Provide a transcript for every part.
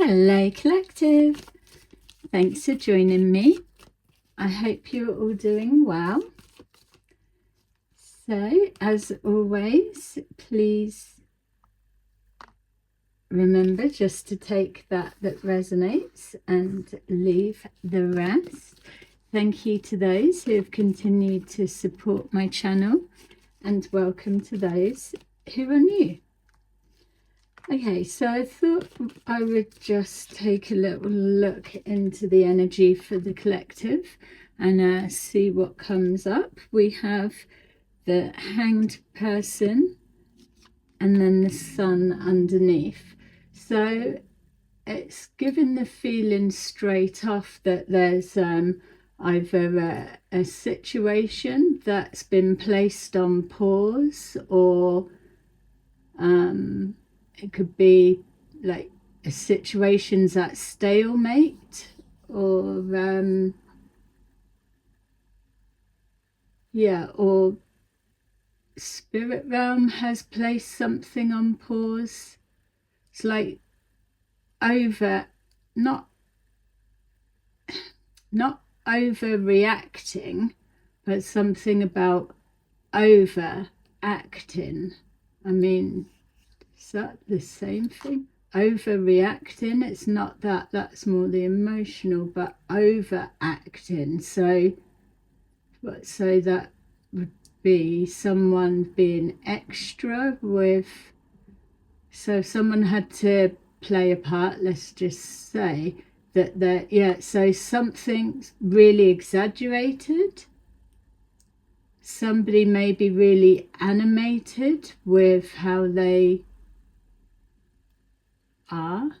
Hello collective, thanks for joining me. I hope you're all doing well. So as always, please remember just to take that resonates and leave the rest. Thank you to those who have continued to support my channel, and welcome to those who are new. Okay, so I thought I would just take a little look into the energy for the collective and see what comes up. We have the hanged person and then the sun underneath. So it's given the feeling straight off that there's either a situation that's been placed on pause, or it could be like a situation's at stalemate, or or spirit realm has placed something on pause. It's like not overreacting, but something about overacting. I mean, is that the same thing? Overreacting, it's not that, that's more the emotional, but overacting. So that would be someone being extra with, so someone had to play a part, let's just say that so something's really exaggerated. Somebody may be really animated with how they are.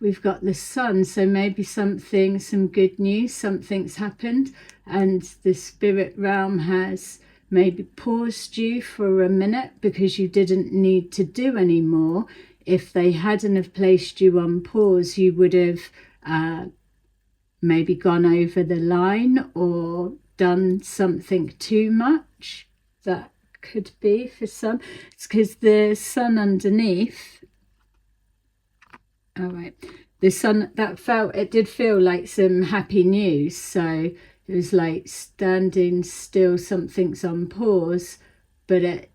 We've got the sun, so maybe some good news, something's happened, and the spirit realm has maybe paused you for a minute because you didn't need to do any more. If they hadn't have placed you on pause, you would have maybe gone over the line or done something too much. That could be for some. It's because the sun underneath, all right, the sun, it did feel like some happy news. So it was like standing still, something's on pause, but it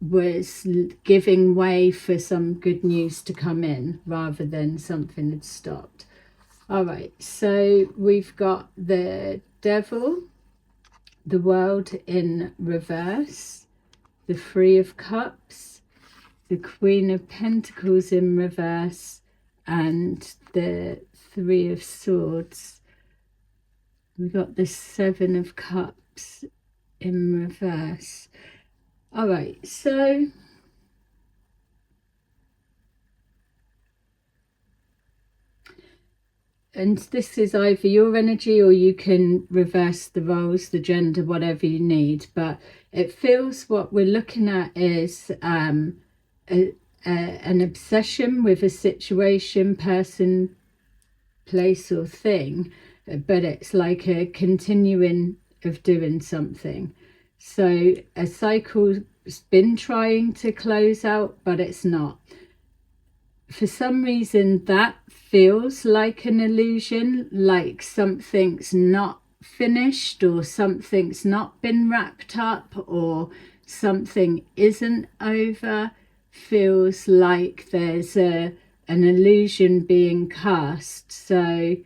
was giving way for some good news to come in rather than something had stopped. All right, so we've got the devil, the world in reverse, the Three of Cups, the Queen of Pentacles in reverse, and the Three of Swords. We got the Seven of Cups in reverse. All right, so and this is either your energy, or you can reverse the roles, the gender, whatever you need. But it feels what we're looking at is an obsession with a situation, person, place or thing, but it's like a continuing of doing something. So a cycle's been trying to close out, but it's not. For some reason that feels like an illusion, like something's not finished, or something's not been wrapped up, or something isn't over. Feels like there's an illusion being cast. So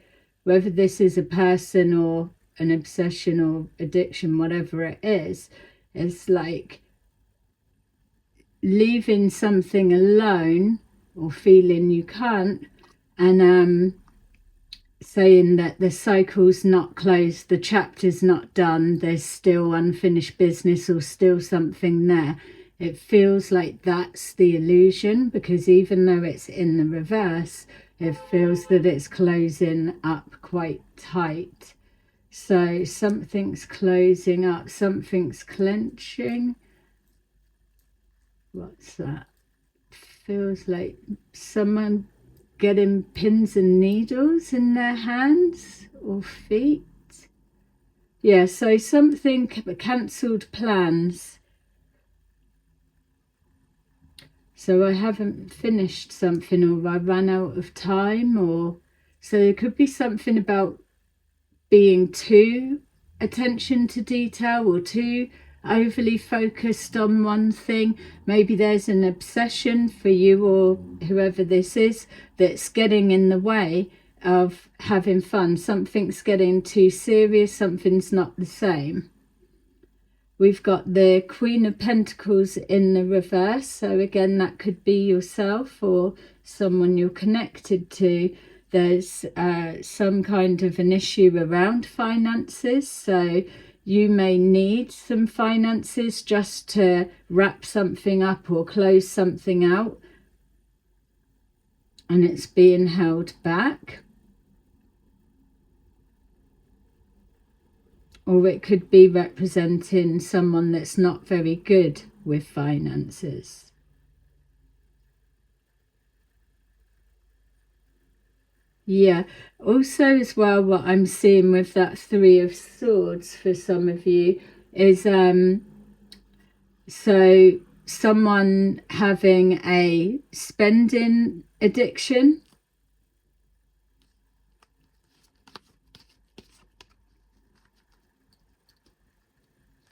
whether this is a person or an obsession or addiction, whatever it is, it's like leaving something alone or feeling you can't, and saying that the cycle's not closed, the chapter's not done, there's still unfinished business or still something there. It feels like that's the illusion, because even though it's in the reverse, it feels that it's closing up quite tight. So something's closing up, something's clenching. What's that? Feels like someone getting pins and needles in their hands or feet. Yeah, so something, cancelled plans. So I haven't finished something, or I ran out of time, or so it could be something about being too attention to detail or too overly focused on one thing. Maybe there's an obsession for you or whoever this is that's getting in the way of having fun. Something's getting too serious, something's not the same. We've got the Queen of Pentacles in the reverse, so again that could be yourself or someone you're connected to. There's some kind of an issue around finances, so you may need some finances just to wrap something up or close something out, and it's being held back. Or it could be representing someone that's not very good with finances. Yeah, also as well, what I'm seeing with that Three of Swords for some of you is so someone having a spending addiction.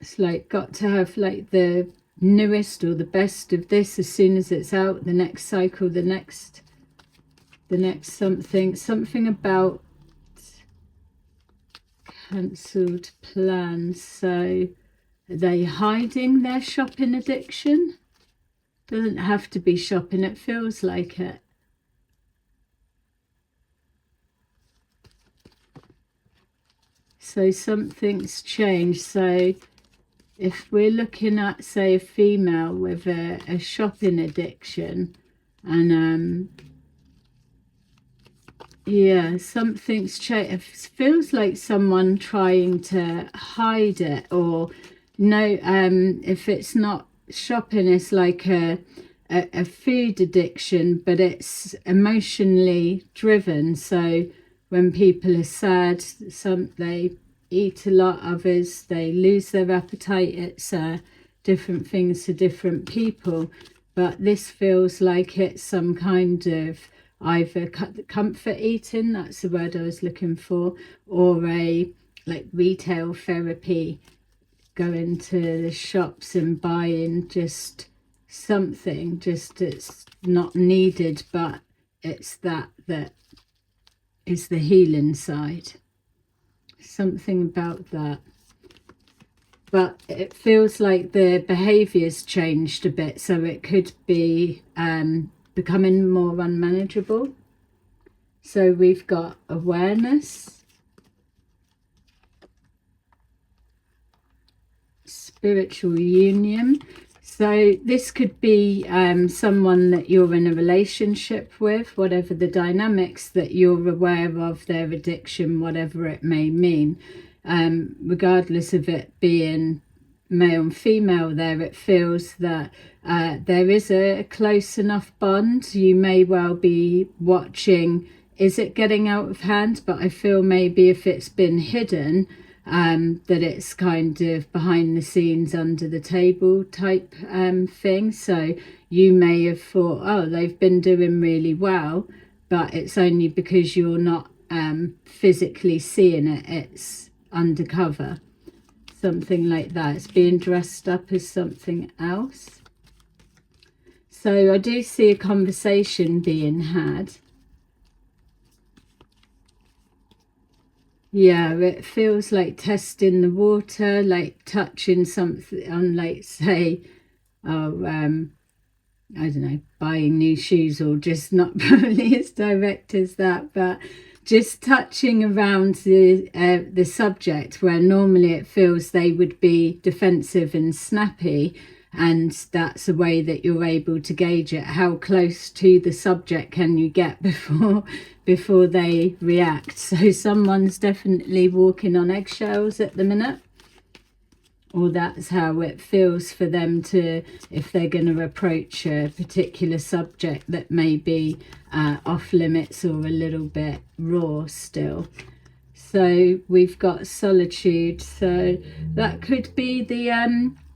It's like got to have like the newest or the best of this as soon as it's out, the next cycle, the next something about cancelled plans. So are they hiding their shopping addiction? Doesn't have to be shopping, it feels like it. So something's changed. So if we're looking at, say, a female with a shopping addiction, and yeah, something's changed. It feels like someone trying to hide it, or no, if it's not shopping, it's like a food addiction, but it's emotionally driven. So when people are sad, they eat a lot, others they lose their appetite. It's different things for different people, but this feels like it's some kind of either comfort eating, that's the word I was looking for, or a like retail therapy, going to the shops and buying just something, just it's not needed, but it's that is the healing side. Something about that. But it feels like the behaviour's changed a bit, so it could be becoming more unmanageable. So we've got awareness, spiritual union. So this could be someone that you're in a relationship with, whatever the dynamics, that you're aware of their addiction, whatever it may mean. Regardless of it being male and female there, it feels that there is a close enough bond. You may well be watching, is it getting out of hand? But I feel maybe if it's been hidden, that it's kind of behind the scenes, under the table type thing. So you may have thought, oh, they've been doing really well, but it's only because you're not physically seeing it. It's undercover, something like that. It's being dressed up as something else. So I do see a conversation being had. Yeah, it feels like testing the water, like touching something on, like, say, oh, I don't know, buying new shoes, or just not probably as direct as that, but just touching around the subject where normally it feels they would be defensive and snappy, and that's a way that you're able to gauge it. How close to the subject can you get before they react? So someone's definitely walking on eggshells at the minute, or that's how it feels for them to, if they're going to approach a particular subject that may be off limits or a little bit raw still. So we've got solitude, so that could be the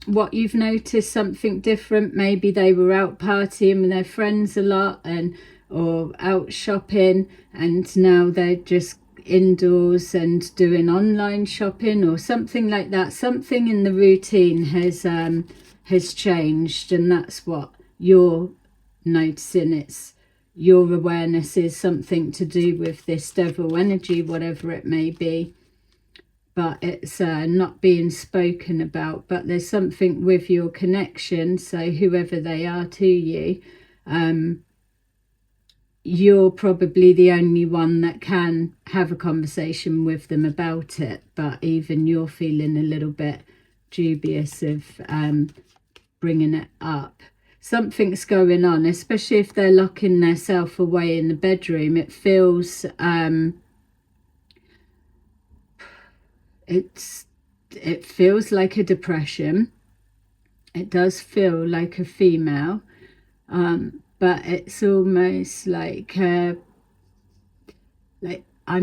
what you've noticed, something different. Maybe they were out partying with their friends a lot, and or out shopping, and now they're just indoors and doing online shopping or something like that. Something in the routine has changed, and that's what you're noticing. It's your awareness is something to do with this devil energy, whatever it may be, but it's not being spoken about. But there's something with your connection, so whoever they are to you, you're probably the only one that can have a conversation with them about it, but even you're feeling a little bit dubious of bringing it up. Something's going on, especially if they're locking themselves away in the bedroom. It feels it feels like a depression. It does feel like a female, but it's almost like I'm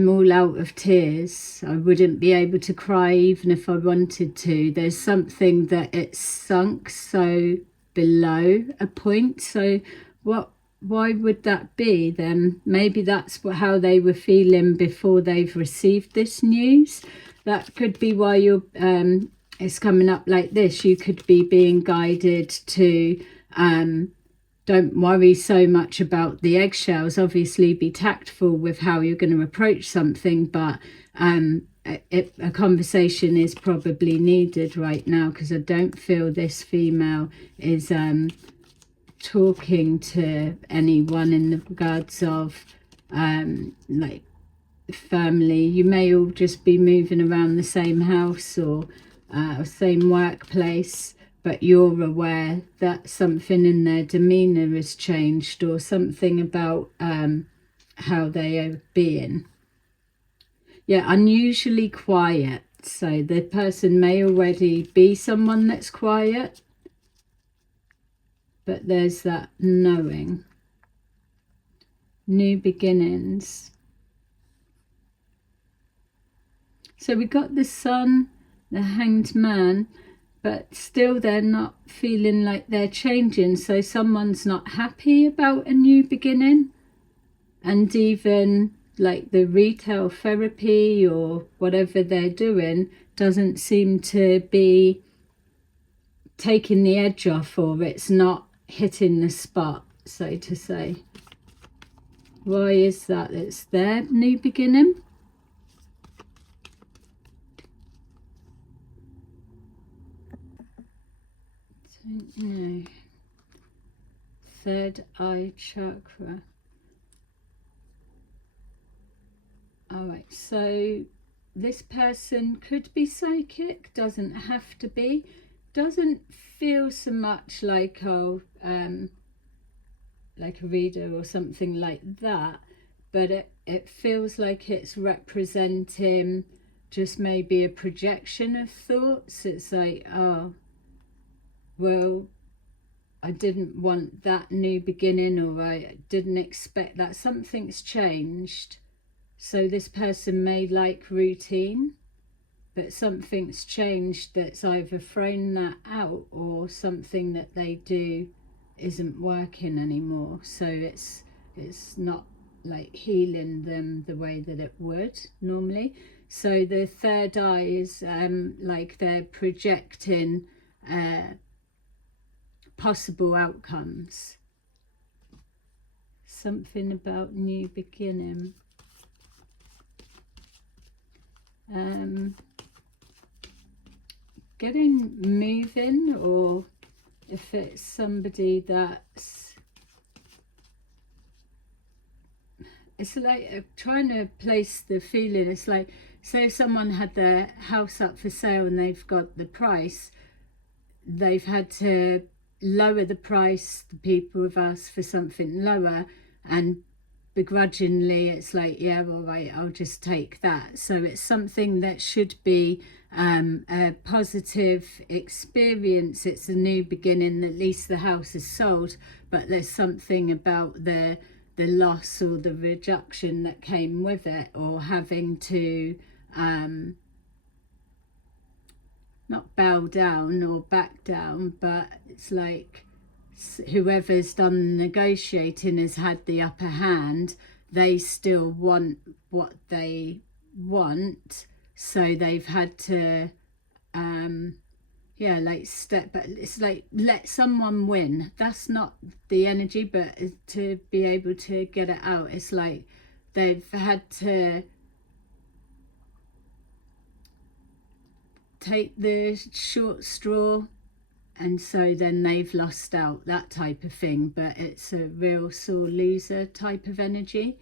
all out of tears. I wouldn't be able to cry even if I wanted to. There's something that it's sunk so below a point. So why would that be then? Maybe that's how they were feeling before they've received this news. That could be why you're it's coming up like this. You could be being guided to don't worry so much about the eggshells. Obviously be tactful with how you're going to approach something, but a conversation is probably needed right now, because I don't feel this female is talking to anyone in the regards of like family. You may all just be moving around the same house or same workplace, but you're aware that something in their demeanour has changed, or something about how they are being. Yeah, unusually quiet. So the person may already be someone that's quiet, but there's that knowing. New beginnings. So we got the Sun, the Hanged Man, but still they're not feeling like they're changing. So someone's not happy about a new beginning. And even like the retail therapy or whatever they're doing doesn't seem to be taking the edge off, or it's not hitting the spot, so to say. Why is that? It's their new beginning. Don't know. Third eye chakra. All right, so this person could be psychic, doesn't have to be. Doesn't feel so much like like a reader or something like that, but it feels like it's representing just maybe a projection of thoughts. It's like, oh, well, I didn't want that new beginning, or I didn't expect that. Something's changed. So this person may like routine, but something's changed that's either thrown that out, or something that they do isn't working anymore. So it's not like healing them the way that it would normally. So the third eye is like they're projecting possible outcomes. Something about new beginning. Getting moving, or if it's somebody that's, it's like trying to place the feeling. It's like, say if someone had their house up for sale and they've got the price, they've had to lower the price. The people have asked for something lower, and begrudgingly it's like, yeah, all right, I'll just take that. So it's something that should be a positive experience. It's a new beginning. At least the house is sold, but there's something about the loss or the rejection that came with it, or having to not bow down or back down, but it's like whoever's done the negotiating has had the upper hand. They still want what they want, so they've had to yeah, like step back. It's like let someone win. That's not the energy, but to be able to get it out, it's like they've had to take the short straw, and so then they've lost out, that type of thing. But it's a real sore loser type of energy.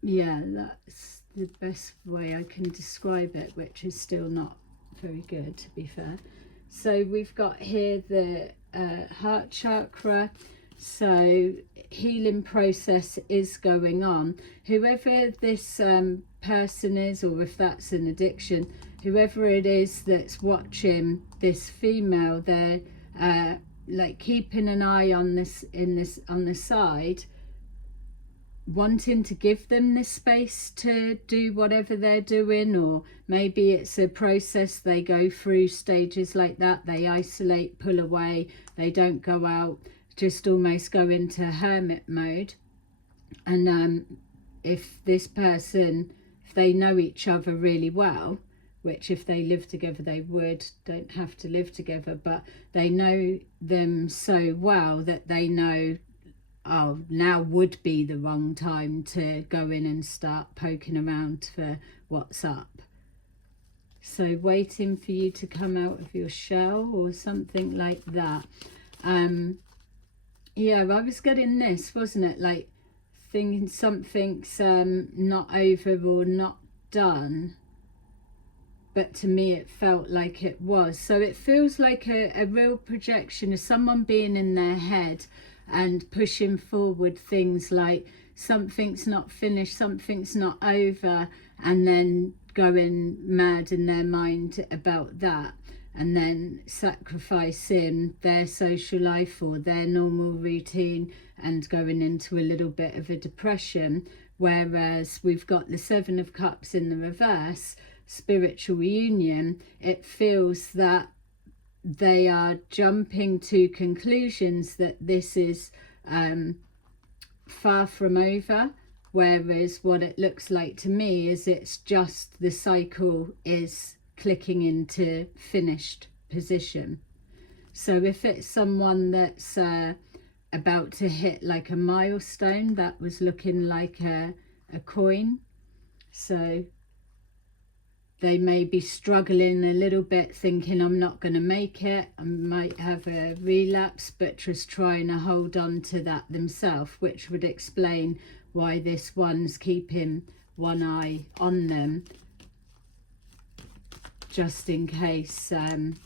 Yeah, that's the best way I can describe it, which is still not very good, to be fair. So we've got here the heart chakra. So healing process is going on. Whoever this person is, or if that's an addiction, whoever it is that's watching this female, they're like keeping an eye on this on the side, wanting to give them this space to do whatever they're doing. Or maybe it's a process they go through, stages like that. They isolate, pull away, they don't go out, just almost go into hermit mode. And if this person, if they know each other really well, which if they live together they would, don't have to live together, but they know them so well that they know, oh, now would be the wrong time to go in and start poking around for what's up. So waiting for you to come out of your shell or something like that. Yeah, I was getting this, wasn't it? Like thinking something's not over or not done. But to me it felt like it was. So it feels like a real projection of someone being in their head and pushing forward things like something's not finished, something's not over, and then going mad in their mind about that, and then sacrificing their social life or their normal routine and going into a little bit of a depression. Whereas we've got the Seven of Cups in the reverse, spiritual union. It feels that they are jumping to conclusions that this is far from over, whereas what it looks like to me is it's just the cycle is clicking into finished position. So if it's someone that's about to hit like a milestone, that was looking like a coin, so they may be struggling a little bit, thinking I'm not going to make it, I might have a relapse, but just trying to hold on to that themselves, which would explain why this one's keeping one eye on them, just in case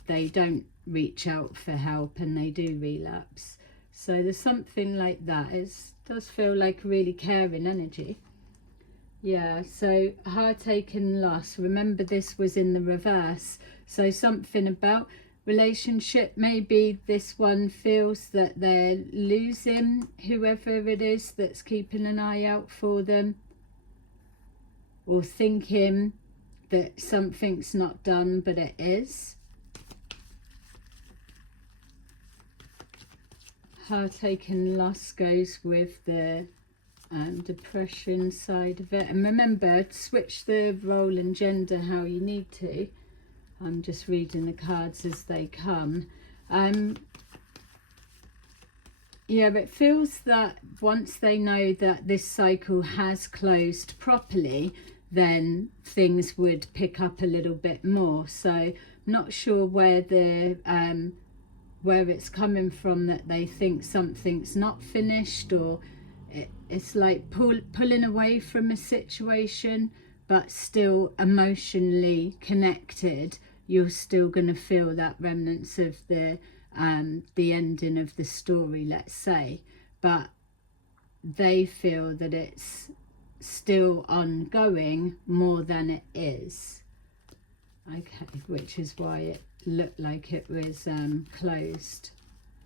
they don't reach out for help and they do relapse. So there's something like that. It does feel like really caring energy. Yeah, so heartache and loss. Remember, this was in the reverse. So something about relationship. Maybe this one feels that they're losing whoever it is that's keeping an eye out for them, or thinking that something's not done, but it is. Heartache and loss goes with the depression side of it. And remember, switch the role and gender how you need to. I'm just reading the cards as they come. Yeah, it feels that once they know that this cycle has closed properly, then things would pick up a little bit more. So I'm not sure where the where it's coming from that they think something's not finished, or it's like pulling away from a situation, but still emotionally connected. You're still going to feel that remnants of the ending of the story, let's say, but they feel that it's still ongoing more than it is. Okay, which is why it looked like it was closed,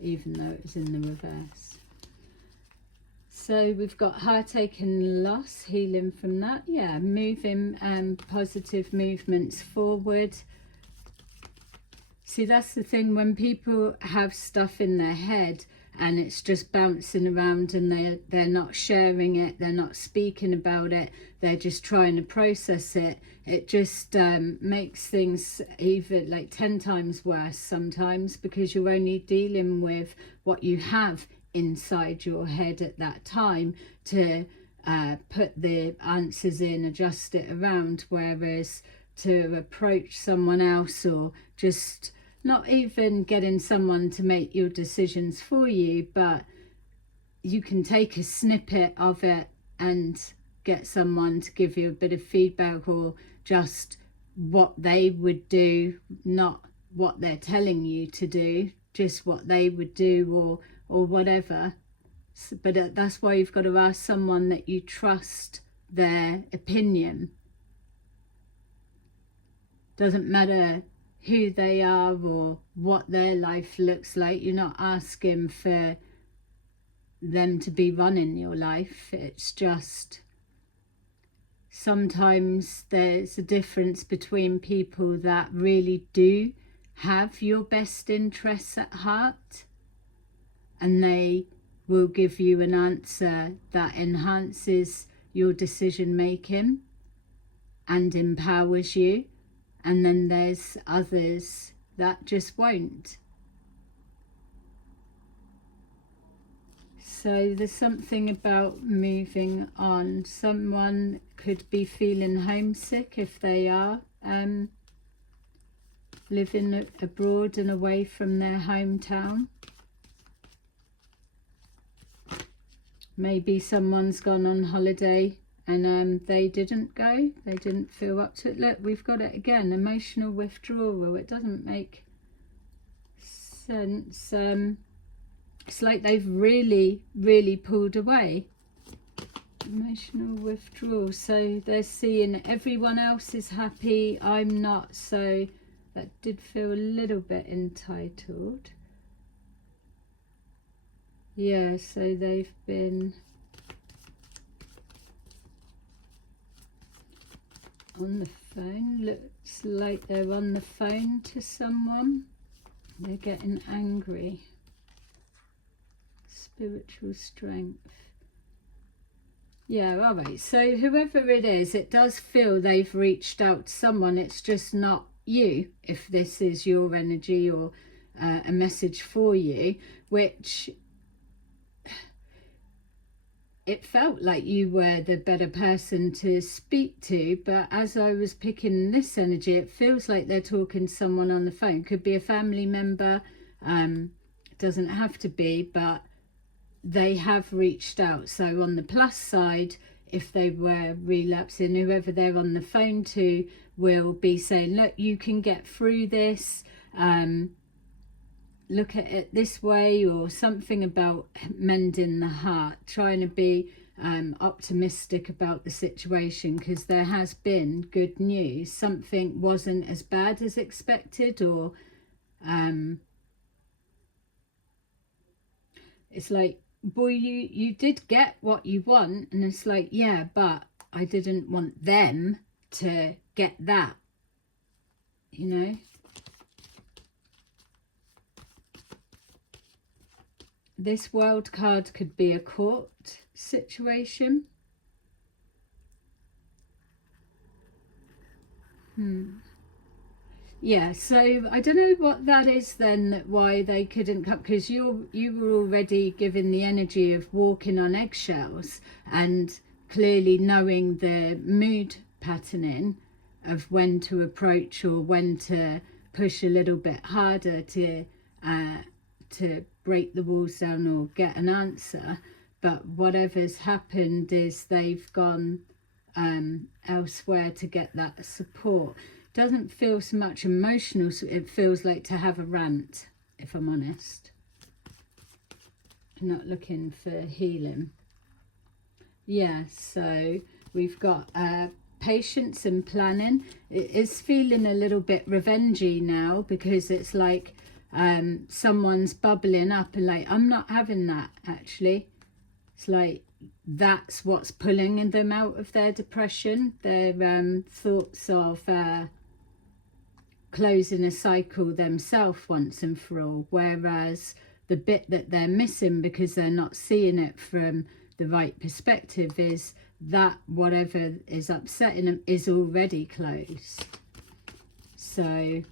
even though it was in the reverse. So we've got heartache and loss, healing from that. Yeah, moving, positive movements forward. See, that's the thing, when people have stuff in their head and it's just bouncing around and they're not sharing it, they're not speaking about it, they're just trying to process it, it just makes things even like 10 times worse sometimes, because you're only dealing with what you have inside your head at that time to put the answers in, adjust it around, whereas to approach someone else, or just not even getting someone to make your decisions for you, but you can take a snippet of it and get someone to give you a bit of feedback, or just what they would do, not what they're telling you to do, just what they would do, or whatever. But that's why you've got to ask someone that you trust their opinion. Doesn't matter who they are or what their life looks like. You're not asking for them to be running your life. It's just sometimes there's a difference between people that really do have your best interests at heart, and they will give you an answer that enhances your decision making and empowers you. And then there's others that just won't. So there's something about moving on. Someone could be feeling homesick if they are living abroad and away from their hometown. Maybe someone's gone on holiday and they didn't go, they didn't feel up to it. Look, we've got it again, emotional withdrawal. It doesn't make sense. It's like they've really pulled away. Emotional withdrawal. So they're seeing everyone else is happy, I'm not. So that did feel a little bit entitled. Yeah, so they've been on the phone. Looks like they're on the phone to someone. They're getting angry. Spiritual strength. Yeah, all right. So whoever it is, it does feel they've reached out to someone. It's just not you, if this is your energy or a message for you, which it felt like you were the better person to speak to. But as I was picking this energy, it feels like they're talking to someone on the phone. Could be a family member, doesn't have to be, but they have reached out. So on the plus side, if they were relapsing, whoever they're on the phone to will be saying, look, you can get through this, look at it this way, or something about mending the heart, trying to be optimistic about the situation, because there has been good news. Something wasn't as bad as expected, or it's like, boy, you did get what you want, and it's like, yeah, but I didn't want them to get that, you know. This world card could be a court situation. Yeah, so I don't know what that is then, why they couldn't come, because you were already given the energy of walking on eggshells and clearly knowing the mood patterning of when to approach or when to push a little bit harder to break the walls down or get an answer. But whatever's happened is they've gone elsewhere to get that support. Doesn't feel so much emotional, so it feels like to have a rant, if I'm honest. I'm not looking for healing. Yeah, so we've got patience and planning. It is feeling a little bit revengey now, because it's like someone's bubbling up and like, I'm not having that actually. It's like that's what's pulling them out of their depression, their thoughts of closing a cycle themselves once and for all, whereas the bit that they're missing because they're not seeing it from the right perspective is that whatever is upsetting them is already closed. So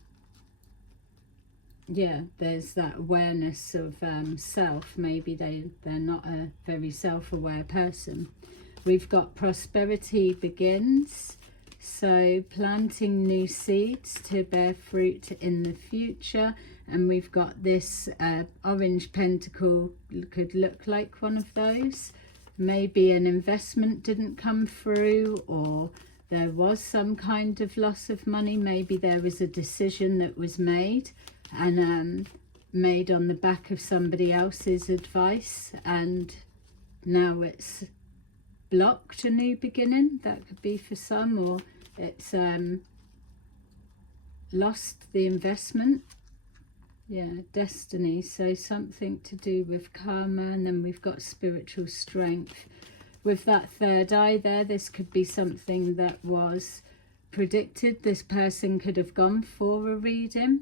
yeah, there's that awareness of self. Maybe they're not a very self-aware person. We've got prosperity begins, so planting new seeds to bear fruit in the future. And we've got this orange pentacle, could look like one of those. Maybe an investment didn't come through, or there was some kind of loss of money. Maybe there was a decision that was made and made on the back of somebody else's advice, and now it's blocked a new beginning. That could be for some, or it's lost the investment. Yeah, destiny, so something to do with karma. And then we've got spiritual strength. With that third eye there, this could be something that was predicted. This person could have gone for a reading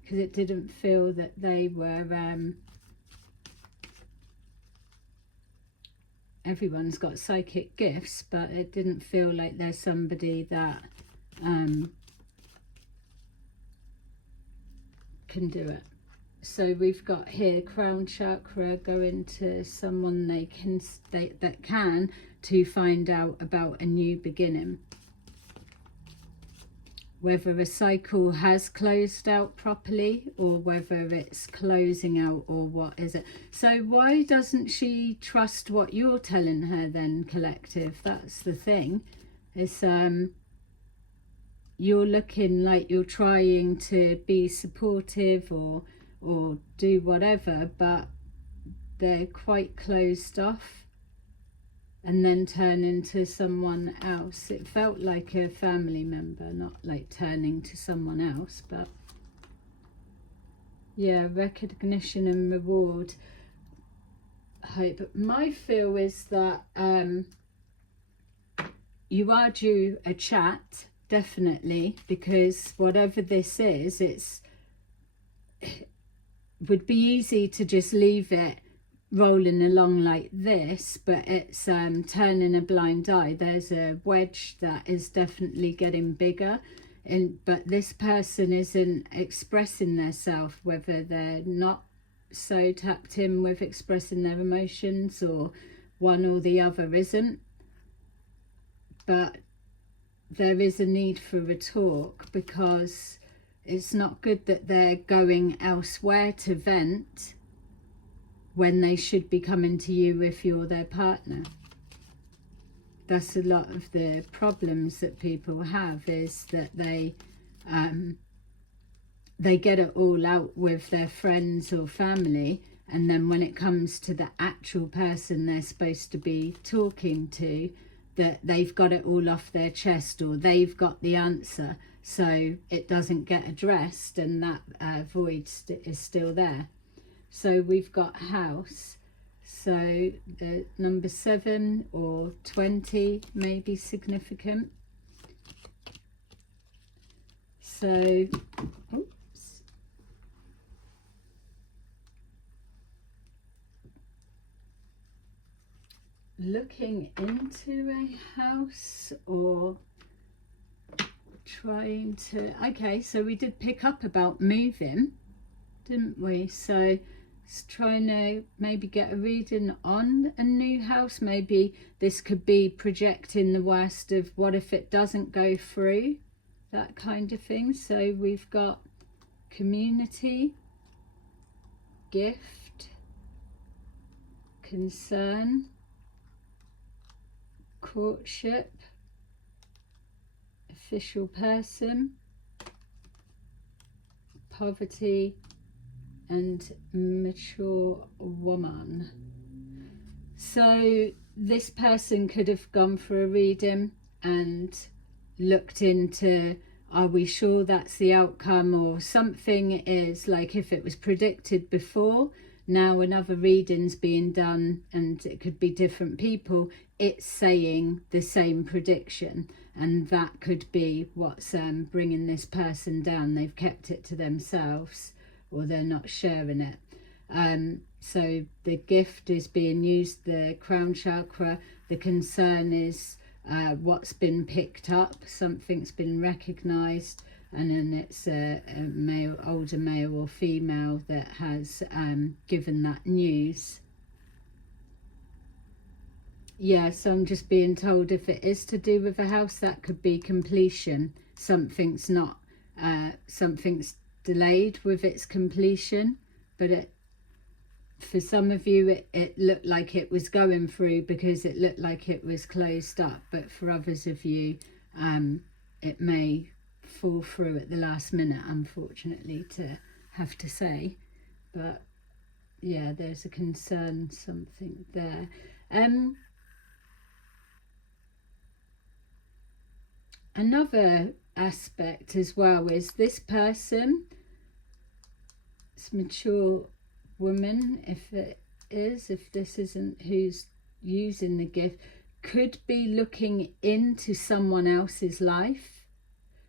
because it didn't feel that they were everyone's got psychic gifts, but it didn't feel like there's somebody that can do it. So we've got here crown chakra going to someone that can to find out about a new beginning. Whether a cycle has closed out properly or whether it's closing out, or what is it. So why doesn't she trust what you're telling her then, collective? That's the thing. It's you're looking like you're trying to be supportive or do whatever, but they're quite closed off and then turn into someone else. It felt like a family member, not like turning to someone else, but yeah, recognition and reward. Hope. My feel is that you are due a chat, definitely, because whatever this is, it would be easy to just leave it rolling along like this, but it's turning a blind eye. There's a wedge that is definitely getting bigger, but this person isn't expressing themselves, whether they're not so tapped in with expressing their emotions, or one or the other isn't. But there is a need for a talk, because it's not good that they're going elsewhere to vent when they should be coming to you if you're their partner. That's a lot of the problems that people have, is that they get it all out with their friends or family, and then when it comes to the actual person they're supposed to be talking to, that they've got it all off their chest, or they've got the answer, so it doesn't get addressed, and that void is still there. So we've got house, so the number 7 or 20 may be significant. So oops, looking into a house, or trying to, okay, so we did pick up about moving, didn't we? So it's trying to maybe get a reading on a new house. Maybe this could be projecting the worst of what if it doesn't go through, that kind of thing. So we've got community, gift, concern, courtship, official person, poverty, and mature woman. So this person could have gone for a reading and looked into, are we sure that's the outcome, or something is like, if it was predicted before, now another reading's being done, and it could be different people, it's saying the same prediction, and that could be what's bringing this person down. They've kept it to themselves, or they're not sharing it. So the gift is being used, the crown chakra. The concern is what's been picked up, something's been recognized, and then it's a male, older male or female that has given that news. Yeah, so I'm just being told if it is to do with a house, that could be completion. Something's not, something's delayed with its completion, but for some of you it looked like it was going through because it looked like it was closed up, but for others of you it may fall through at the last minute, unfortunately to have to say. But yeah, there's a concern, something there. Another aspect as well is this person, this mature woman, if this isn't who's using the gift, could be looking into someone else's life.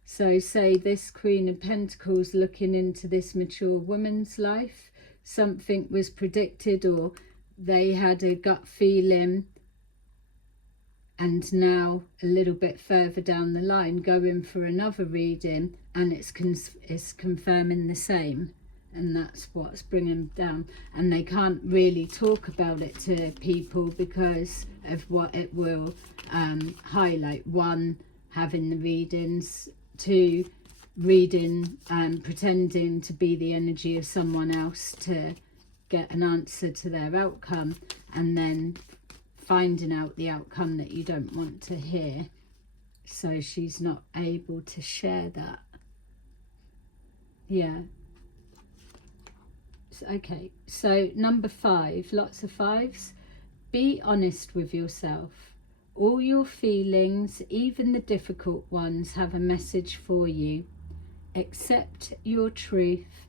So say this Queen of Pentacles looking into this mature woman's life. Something was predicted, or they had a gut feeling, and now a little bit further down the line going for another reading, and it's confirming the same, and that's what's bringing them down. And they can't really talk about it to people because of what it will highlight. One, having the readings. Two, reading and pretending to be the energy of someone else to get an answer to their outcome, and then finding out the outcome that you don't want to hear, so she's not able to share that. Yeah. Okay, so number 5, lots of 5s. Be honest with yourself. All your feelings, even the difficult ones, have a message for you. Accept your truth,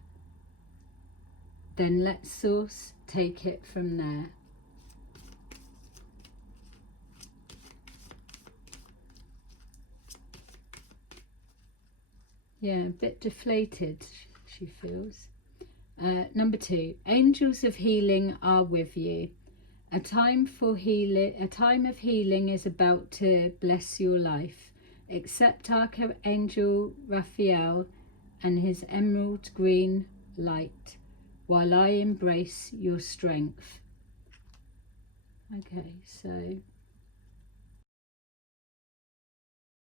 then let Source take it from there. Yeah, a bit deflated, she feels. Number 2, angels of healing are with you. A time of healing is about to bless your life. Accept Archangel Raphael and his emerald green light while I embrace your strength. Okay, so